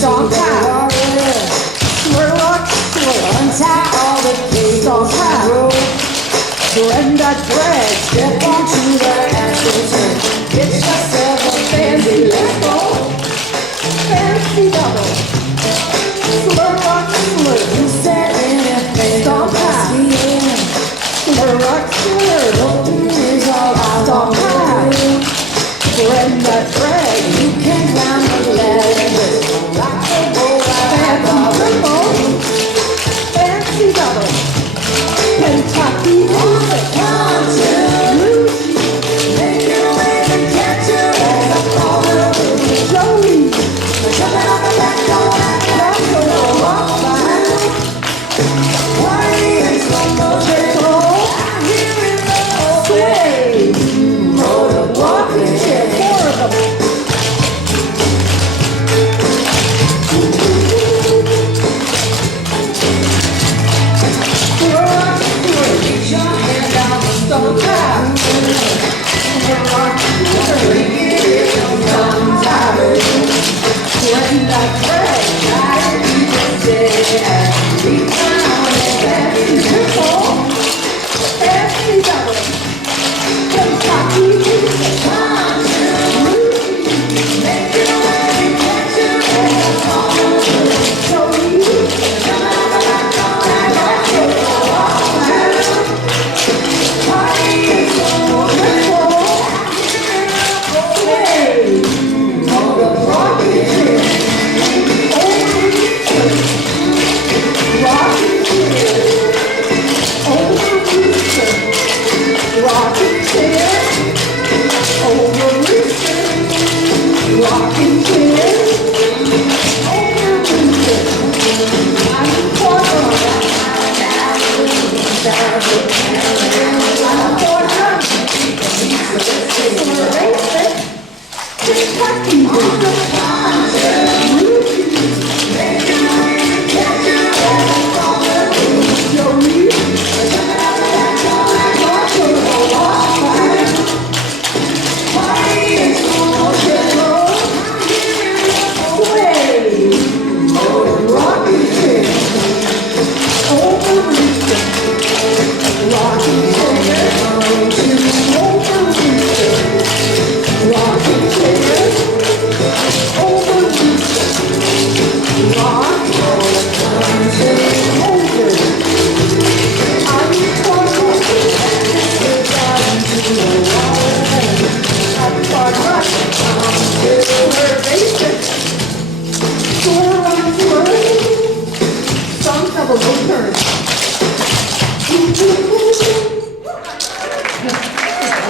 Stomp out. Swirl rock, swirl. Untie all the cake. Stomp out. Brenda drag. Step onto the astroturf. Get yourself a fancy level. Fancy double. Swirl rock, swirl. You said anything. Stomp out. Swirl rock, swirl. Is all out. Stomp out. Brenda drag. You can climb the ladder. Fancy double. Kentucky music. Make your way to catch your as a caller. Joey. Jumping on the back door. Party in slow motion. I hear it go. Sway. Motor walking chair. Four of them.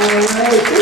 All right.